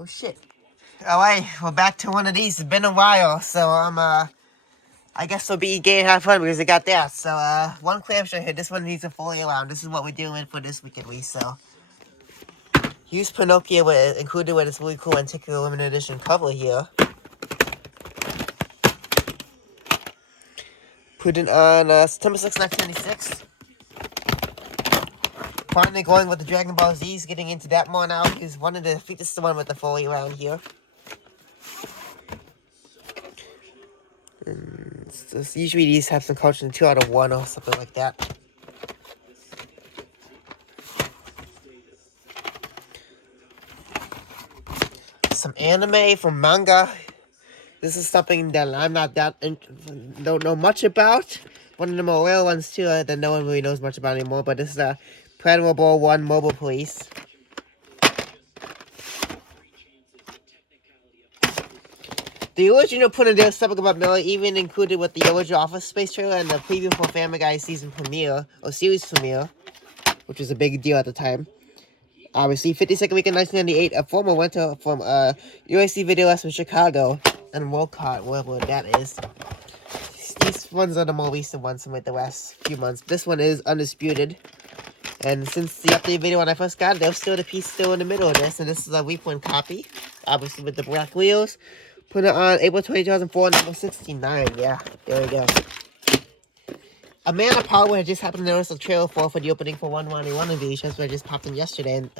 Oh shit. Alright, we're back to one of these. It's been a while, so I guess we'll be getting have fun because I got that. So one clamshell here. This one needs a fully around. This is what we're doing for this week at least. So use Pinocchio included with this really cool antique limited edition cover here. Put it on September 6, 1996. Finally going with the Dragon Ball Z's, getting into that more now. He's one of the, I think this is the one with the fully around here. And usually these have some culture in 2 out of 1 or something like that. Some anime from manga. This is something that I'm not that don't know much about. One of the more rare ones too that no one really knows much about anymore. But this is a Predator Ball 1 Mobile Police. The original put in there something about Miller, even included with the original Office Space trailer and the preview for Family Guy season premiere or series premiere, which was a big deal at the time. Obviously, 52nd week in 1998, a former winter from USC Video Lesson Chicago and Wolcott, wherever that is. These ones are the more recent ones from like the last few months. This one is undisputed. And since the update video when I first got it, there's still the piece still in the middle of this. And this is a reprint copy, obviously with the black wheels. Put it on April 20, 2004, number 69. Yeah, there we go. Amanda Power had just happened to notice a trailer for the opening for 191 of VHS, which just popped in yesterday. And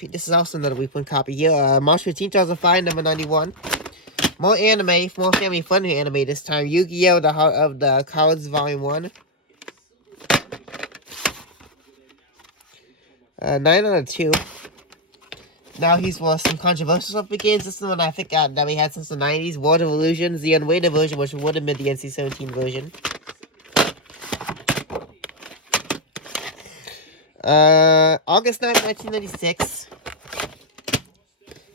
this is also another reprint copy here. March 15, 2005, number 91. More anime, more family friendly anime this time. Yu-Gi-Oh! The Heart of the Cards, Volume 1. 9 out of 2. Now he's for some controversial stuff begins. This is one I think that we had since the 90s. World of Illusions, the unweighted version, which would have been the NC-17 version. August 9, 1996.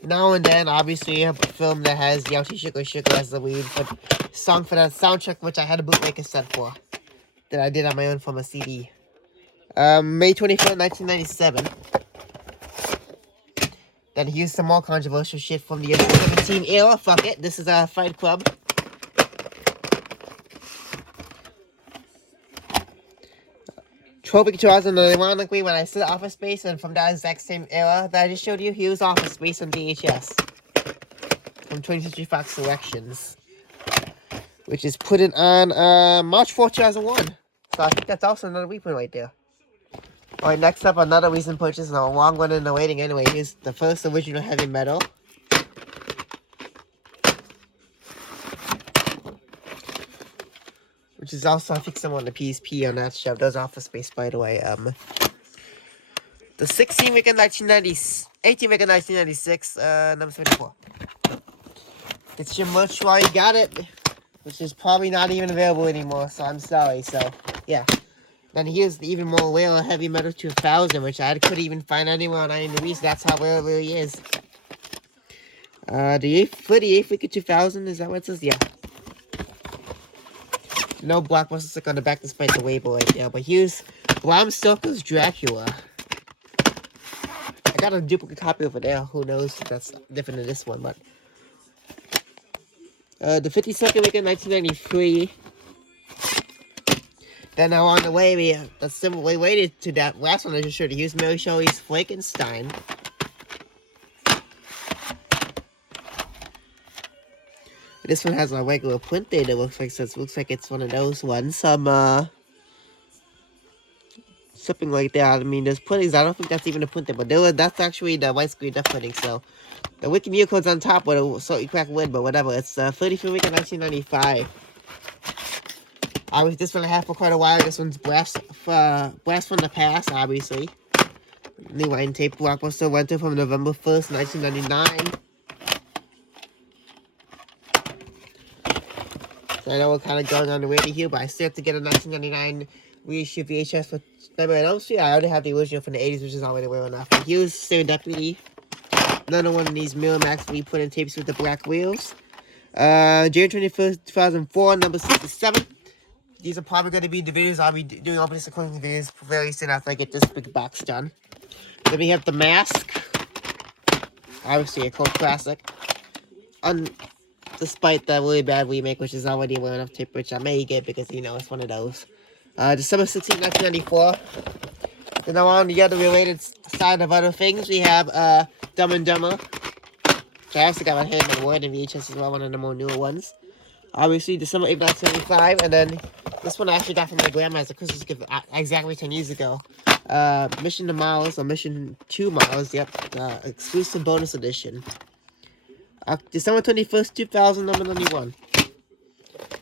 Now and then, obviously, a film that has Yaoshi Sugar Sugar as the lead, but song for that soundtrack, which I had a bootleg cassette for, that I did on my own from a CD. May 24th, 1997. Then here's some more controversial shit from the 17 era. Fuck it. This is a Fight Club. Tropic 2000, ironically, when I said Office Space, and from that exact same era that I just showed you, here's Office Space on VHS. From 20th Century Fox Selections. Which is put in on March 4, 2001. So I think that's also another reprint right there. Alright, next up, another recent purchase, and a long one in the waiting anyway. Here's the first original heavy metal. Which is also, I think, someone on the PSP on that shelf. Does Office Space, by the way. The 16th week in 1990s, 18th week in 1996, number 74. It's your merch while you got it, which is probably not even available anymore, so I'm sorry. So, yeah. Then here's the even more rare Heavy Metal 2000, which I couldn't even find anywhere on any movies. That's how rare it really is. The 8th week of 2000, is that what it says? Yeah. No Blockbuster stick on the back despite the label right there. But here's Bram Stoker's Dracula. I got a duplicate copy over there. Who knows if that's different than this one, but... the 52nd week in 1993. Then now on the way, we similarly waited to that last one I just showed you. Here's Mary Shelley's Frankenstein. This one has a regular print date, it looks like, so it looks like it's one of those ones. Something like that. I mean, there's printings, I don't think that's even a print date, but that's actually the widescreen depth printing, so... The Wiki Mew code's on top with a slightly cracked lid, but whatever. It's 33rd week in 1995. This one I had for quite a while. This one's Blast from the Past, obviously. New line tape Blockbuster Winter from November 1st, 1999. So I know we're kind of going on the radio here, but I still have to get a 1999 reissue VHS for Nightmare on Elm Street. I already have the original from the 80s, which is already well enough. But here's Serendipity. Another one of these Miramax reprinted tapes with the black wheels. January 21st, 2004, number 67. These are probably going to be the videos I'll be doing opening and closing videos very soon after I get this big box done. Then we have The Mask. Obviously a cult classic. Despite the really bad remake, which is already well enough tape, which I may get because, you know, it's one of those. December 16, 1994. Then on the other related side of other things, we have Dumb and Dumber, which I also got my hand on Word and VHS as well, one of the more newer ones. Obviously, December 8, 1975, and then this one I actually got from my grandma as a Christmas gift exactly 10 years ago. Mission to Mars, or Mission to Mars, yep, exclusive bonus edition. December 21st, 2091.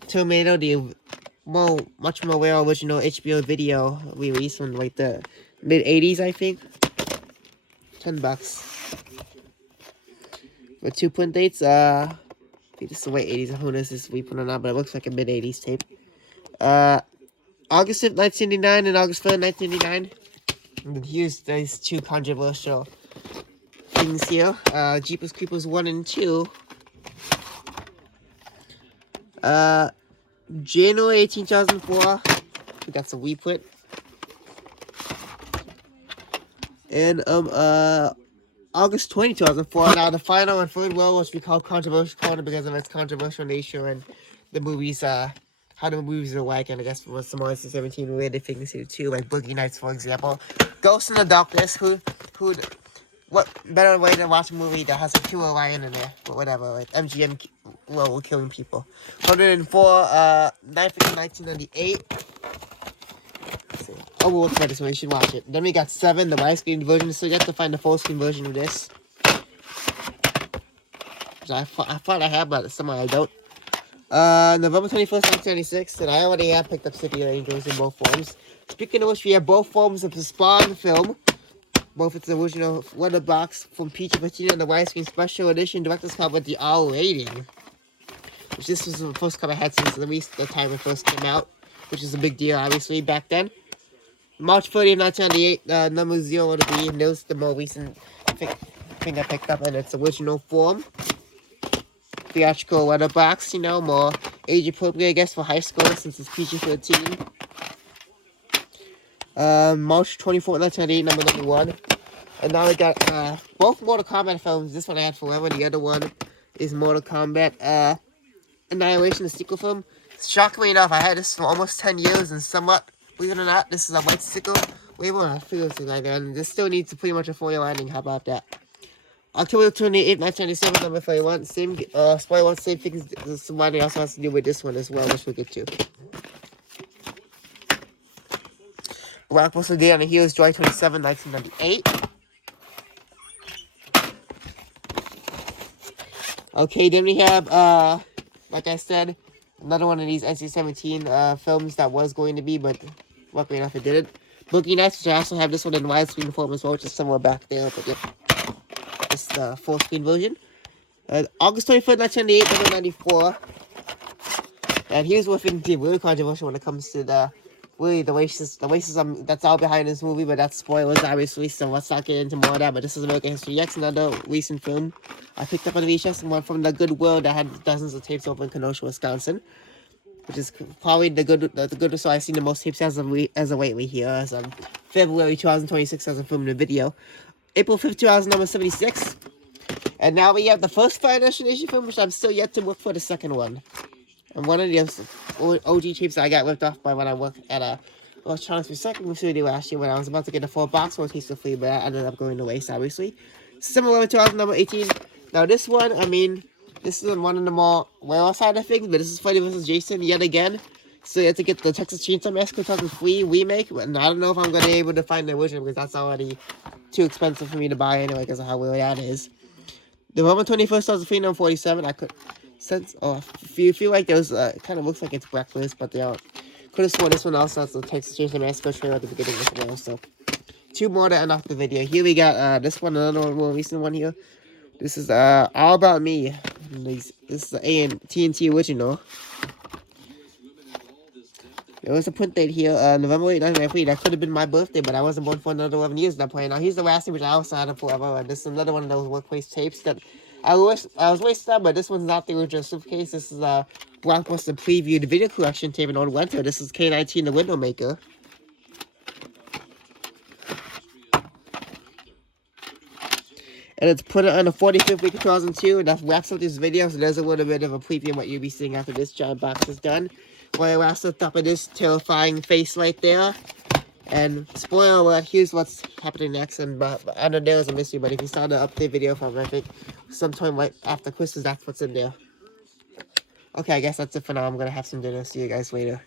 Tomato, the much more rare original HBO video release from like the mid-80s, I think. $10. For 2 print dates, I think this is the late 80s. Who knows this we put or not, but it looks like a mid-80s tape. August 5th, 1989 and August 3rd, 1989. And here's these two controversial things here. Jeepers Creepers 1 and 2. January 18, 2004. We got some reprint. And August 20, 2004. Now the final and third will was called controversial corner because of its controversial nature and the movies how the movies are like, and I guess for some more 17 related things here too, like Boogie Nights, for example. Ghost in the Darkness, what better way to watch a movie that has a killer lion in there, or whatever, like MGM, well, killing people. 104, 1998. Oh, we'll look for this one, you should watch it. Then we got 7, the widescreen version, so you have to find the full screen version of this. Which I thought I had, but somehow I don't. November 21st, 1996, and I already have picked up City of Angels in both forms. Speaking of which, we have both forms of the Spawn film. Both its original letterbox from Peach and Patina and the widescreen special edition director's cut with the R rating. Which this was the first cover I had since at least the time it first came out. Which is a big deal, obviously, back then. March 30th, 1998, number 0 to be. And this is the more recent thing I picked up in its original form. Theatrical letterbox, you know, more age appropriate, I guess, for high school since it's PG-13. March 24th, 1998, number 91. And now we got both Mortal Kombat films. This one I had forever. The other one is Mortal Kombat Annihilation, the sequel film. Shockingly enough, I had this for almost 10 years, and somewhat, believe it or not, this is a white sticker label, and I feel it's like that. And this still needs pretty much a 4-year lining. How about that? October 28th, 1997, number 31. Same, spoiler one, same thing. This one also has to do with this one as well, which we'll get to. Blockbuster Day on the Heels, July 27, 1998. Okay, then we have, like I said, another one of these NC-17 films that was going to be, but luckily enough it didn't. Boogie Nights, which I also have this one in widescreen form as well, which is somewhere back there, but yep. This is the full screen version. August 21st, 1998, number 94. And here's what things get really controversial when it comes to the racism that's all behind this movie, but that's spoilers, obviously, so let's not get into more of that. But this is American History X, another recent film I picked up on the VHS, and one from the Goodwill that had dozens of tapes over in Kenosha, Wisconsin, which is probably the good. So I've seen the most tapes as of lately here, as of February 2026, as a film and video. April 5th, 2076, and now we have the first Final Destination film, which I'm still yet to look for the second one. And one of the OG tapes that I got ripped off by when I worked at a electronics recycling facility last year when I was about to get a 4-box one taste for free, but I ended up going to waste, obviously. Similar to number 18. Now this one, I mean, this is one of the more rare side of things, but this is Freddy vs. Jason yet again. So you have to get the Texas Chainsaw Massacre 2003 remake, and I don't know if I'm going to be able to find the original because that's already too expensive for me to buy anyway because of how rare that is. November 21st, 2047, I could... feel like there's kind of looks like it's breakfast, but they could have sworn this one also has the Texas Chainsaw Massacre trailer at the beginning as well. So 2 more to end off the video. Here we got this one, another more recent one here. This is All About Me. This is the TNT original. There was a print date here, November 8, 1993. That could have been my birthday, but I wasn't born for another 11 years at that point. Now here's the last thing, which I also had forever. And this is another one of those workplace tapes that I was wasting on, but this one's not the original suitcase. This is a Blockbuster previewed video collection tape in old winter. This is K-19, the window maker. And it's put it on the 45th week of 2002, and that wraps up this video. So there's a little bit of a preview of what you'll be seeing after this giant box is done. Where it wraps up of this terrifying face right there. And spoiler alert, here's what's happening next. And I know there was a mystery, but if you saw the update video from, I think, sometime right after Christmas, that's what's in there. Okay, I guess that's it for now. I'm gonna have some dinner. See you guys later.